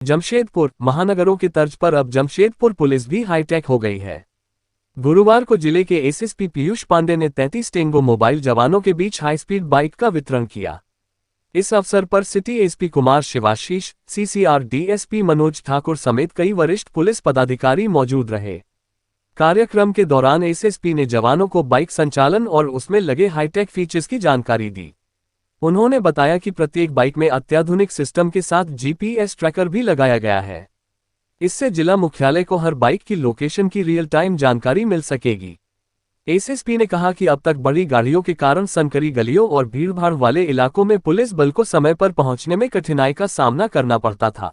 जमशेदपुर महानगरों की तर्ज पर अब जमशेदपुर पुलिस भी हाईटेक हो गई है। गुरुवार को जिले के एसएसपी पीयूष पांडे ने 33 टेंगो मोबाइल जवानों के बीच हाई स्पीड बाइक का वितरण किया। इस अवसर पर city SP Kumar Shivashish, CCR DSP Manoj Thakur समेत कई वरिष्ठ पुलिस पदाधिकारी मौजूद रहे। कार्यक्रम के दौरान एसएसपी ने जवानों को बाइक संचालन और उसमें लगे हाईटेक फीचर्स की जानकारी दी। उन्होंने बताया कि प्रत्येक बाइक में अत्याधुनिक सिस्टम के साथ जीपीएस ट्रैकर भी लगाया गया है। इससे जिला मुख्यालय को हर बाइक की लोकेशन की रियल टाइम जानकारी मिल सकेगी। एसएसपी ने कहा कि अब तक बड़ी गाड़ियों के कारण संकरी गलियों और भीड़भाड़ वाले इलाकों में पुलिस बल को समय पर पहुंचने में कठिनाई का सामना करना पड़ता था,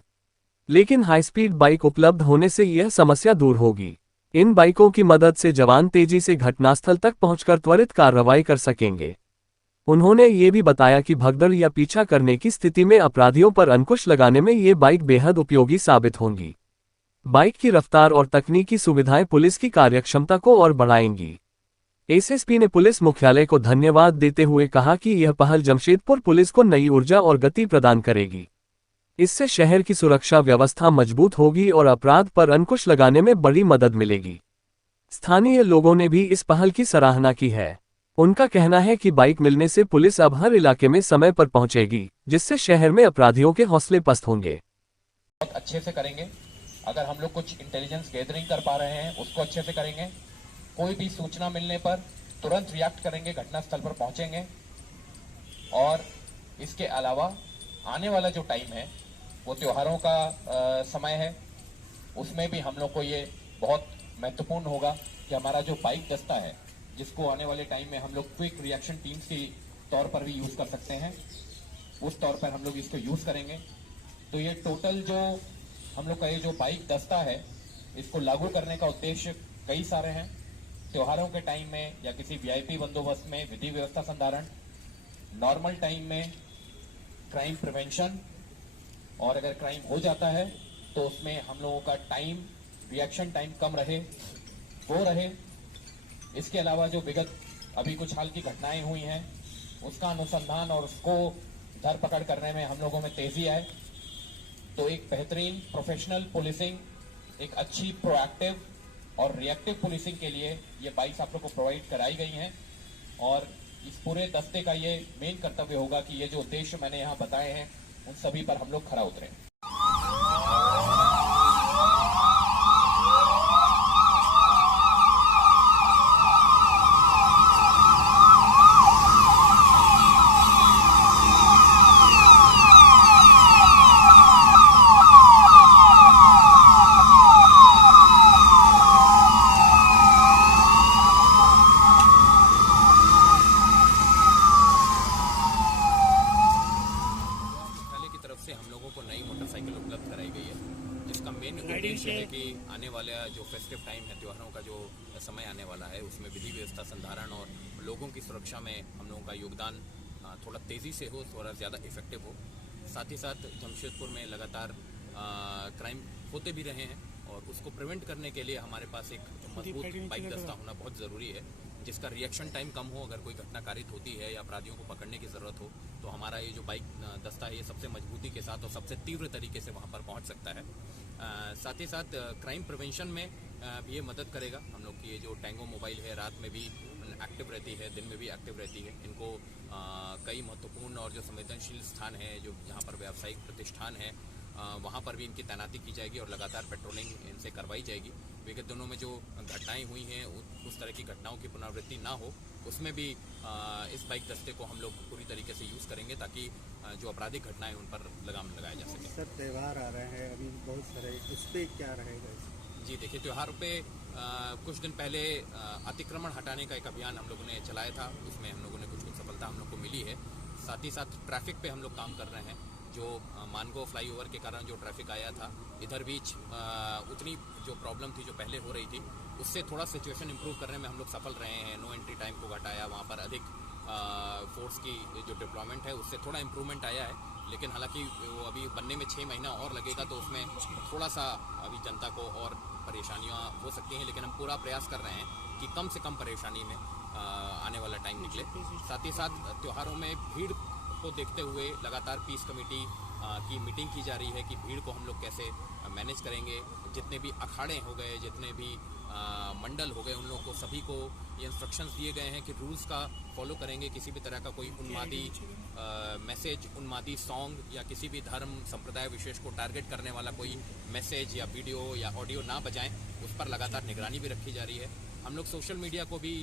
लेकिन हाई स्पीड बाइक उपलब्ध होने से यह समस्या दूर होगी। इन बाइकों की मदद से जवान तेजी से घटनास्थल तक पहुंचकर त्वरित कार्रवाई कर सकेंगे। उन्होंने ये भी बताया कि भगदड़ या पीछा करने की स्थिति में अपराधियों पर अंकुश लगाने में ये बाइक बेहद उपयोगी साबित होंगी। बाइक की रफ्तार और तकनीकी सुविधाएं पुलिस की कार्यक्षमता को और बढ़ाएंगी। एसएसपी ने पुलिस मुख्यालय को धन्यवाद देते हुए कहा कि यह पहल जमशेदपुर पुलिस को नई ऊर्जा और गति प्रदान करेगी। इससे शहर की सुरक्षा व्यवस्था मजबूत होगी और अपराध पर अंकुश लगाने में बड़ी मदद मिलेगी। स्थानीय लोगों ने भी इस पहल की सराहना की है। उनका कहना है कि बाइक मिलने से पुलिस अब हर इलाके में समय पर पहुंचेगी, जिससे शहर में अपराधियों के हौसले पस्त होंगे। बहुत अच्छे से करेंगे। अगर हम लोग कुछ इंटेलिजेंस गैदरिंग कर पा रहे हैं उसको अच्छे से करेंगे। कोई भी सूचना मिलने पर तुरंत रिएक्ट करेंगे, घटनास्थल पर पहुंचेंगे। और इसके अलावा आने वाला जो टाइम है वो त्योहारों का समय है, उसमें भी हम लोग को ये बहुत महत्वपूर्ण होगा कि हमारा जो बाइक दस्ता है, जिसको आने वाले टाइम में हम लोग क्विक रिएक्शन टीम्स के तौर पर भी यूज कर सकते हैं, उस तौर पर हम लोग इसको यूज करेंगे। तो ये टोटल जो हम लोग का ये जो बाइक दस्ता है, इसको लागू करने का उद्देश्य कई सारे हैं। त्योहारों के टाइम में या किसी वीआईपी बंदोबस्त में विधि व्यवस्था संधारण, नॉर्मल टाइम में क्राइम प्रिवेंशन, और अगर क्राइम हो जाता है तो उसमें हम लोगों का टाइम, रिएक्शन टाइम कम रहे, वो रहे। इसके अलावा जो विगत अभी कुछ हाल की घटनाएं हुई हैं उसका अनुसंधान और उसको धरपकड़ करने में हम लोगों में तेजी आए। तो एक बेहतरीन प्रोफेशनल पुलिसिंग, एक अच्छी प्रोएक्टिव और रिएक्टिव पुलिसिंग के लिए ये बाइक्स आप लोग को प्रोवाइड कराई गई हैं। और इस पूरे दस्ते का ये मेन कर्तव्य होगा कि ये जो उद्देश्य मैंने यहाँ बताए हैं उन सभी पर हम लोग खरा उतरें। से हम लोगों को नई मोटरसाइकिल उपलब्ध कराई गई है, जिसका मेन उद्देश्य है कि आने वाला जो फेस्टिव टाइम है, त्योहारों का जो समय आने वाला है, उसमें विधि व्यवस्था संधारण और लोगों की सुरक्षा में हम लोगों का योगदान थोड़ा तेज़ी से हो, थोड़ा ज़्यादा इफेक्टिव हो। साथ ही साथ जमशेदपुर में लगातार क्राइम होते भी रहे हैं और उसको प्रिवेंट करने के लिए हमारे पास एक मजबूत बाइक दस्ता होना बहुत ज़रूरी है, जिसका रिएक्शन टाइम कम हो। अगर कोई घटना कारित होती है या अपराधियों को पकड़ने की ज़रूरत हो तो हमारा ये जो बाइक दस्ता है ये सबसे मजबूती के साथ और सबसे तीव्र तरीके से वहाँ पर पहुँच सकता है। साथ ही साथ क्राइम प्रिवेंशन में ये मदद करेगा। हम लोग की ये जो टेंगो मोबाइल है रात में भी एक्टिव रहती है, दिन में भी एक्टिव रहती है। इनको कई महत्वपूर्ण और जो संवेदनशील स्थान है, जो जहाँ पर व्यावसायिक प्रतिष्ठान है, वहाँ पर भी इनकी तैनाती की जाएगी और लगातार पेट्रोलिंग इनसे करवाई जाएगी। विगत दिनों में जो घटनाएं हुई हैं उस तरह की घटनाओं की पुनरावृत्ति ना हो, उसमें भी इस बाइक दस्ते को हम लोग पूरी तरीके से यूज़ करेंगे ताकि जो आपराधिक घटनाएं उन पर लगाम लगाया जा सके। सर, त्यौहार आ रहे हैं अभी बहुत सारे, इस पर क्या रहेगा? जी देखिए, त्यौहार पे कुछ दिन पहले अतिक्रमण हटाने का एक अभियान हम लोगों ने चलाया था, उसमें हम लोगों ने कुछ सफलता हम लोग को मिली है। साथ ही साथ ट्रैफिक पे हम लोग काम कर रहे हैं। जो मानगो फ्लाईओवर के कारण जो ट्रैफिक आया था, इधर बीच उतनी जो प्रॉब्लम थी जो पहले हो रही थी, उससे थोड़ा सिचुएशन इंप्रूव करने में हम लोग सफल रहे हैं। नो एंट्री टाइम को घटाया, वहाँ पर अधिक फोर्स की जो डिप्लॉयमेंट है उससे थोड़ा इम्प्रूवमेंट आया है। लेकिन हालांकि वो अभी बनने में 6 महीना और लगेगा, तो उसमें थोड़ा सा अभी जनता को और परेशानियाँ हो सकती हैं। लेकिन हम पूरा प्रयास कर रहे हैं कि कम से कम परेशानी में आने वाला टाइम निकले। साथ ही साथ त्योहारों में भीड़ को देखते हुए लगातार पीस कमेटी की मीटिंग की जा रही है कि भीड़ को हम लोग कैसे मैनेज करेंगे। जितने भी अखाड़े हो गए, जितने भी मंडल हो गए, उन लोगों को सभी को ये इंस्ट्रक्शंस दिए गए हैं कि रूल्स का फॉलो करेंगे। किसी भी तरह का कोई उन्मादी मैसेज, उन्मादी सॉन्ग या किसी भी धर्म संप्रदाय विशेष को टारगेट करने वाला कोई मैसेज या वीडियो या ऑडियो ना बजाएं, उस पर लगातार निगरानी भी रखी जा रही है। हम लोग सोशल मीडिया को भी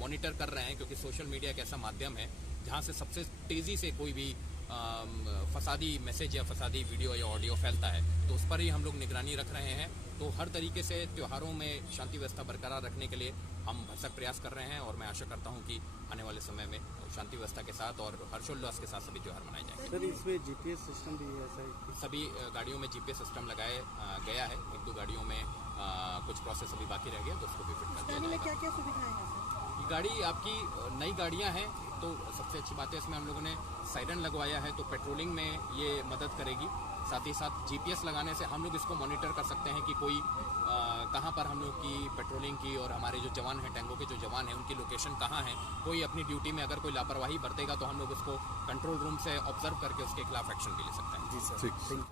मॉनिटर कर रहे हैं, क्योंकि सोशल मीडिया एक ऐसा माध्यम है जहां से सबसे तेज़ी से कोई भी फसादी मैसेज या फसादी वीडियो या ऑडियो फैलता है, तो उस पर ही हम लोग निगरानी रख रहे हैं। तो हर तरीके से त्योहारों में शांति व्यवस्था बरकरार रखने के लिए हम भरसक प्रयास कर रहे हैं और मैं आशा करता हूं कि आने वाले समय में शांति व्यवस्था के साथ और हर्षोल्लास के साथ सभी त्यौहार मनाए जाएंगे। सर, इसमें जीपीएस सिस्टम भी है सर? सभी गाड़ियों में जीपीएस सिस्टम लगाया गया है। 1-2 गाड़ियों में कुछ प्रोसेस अभी बाकी रह गया, तो उसको भी फिट कर दिया जाएगा। क्या क्या सुविधाएं हैं सर? ये गाड़ी आपकी नई गाड़ियां हैं, तो सबसे अच्छी बात है इसमें हम लोगों ने साइरन लगवाया है, तो पेट्रोलिंग में ये मदद करेगी। साथ ही साथ जीपीएस लगाने से हम लोग इसको मॉनिटर कर सकते हैं कि कोई कहां पर हम लोग की पेट्रोलिंग की, और हमारे जो जवान हैं, टैंगों के जो जवान हैं, उनकी लोकेशन कहां है। कोई अपनी ड्यूटी में अगर कोई लापरवाही बरतेगा तो हम लोग उसको कंट्रोल रूम से ऑब्जर्व करके उसके खिलाफ एक्शन भी ले सकते हैं। जी सर, थैंक यू।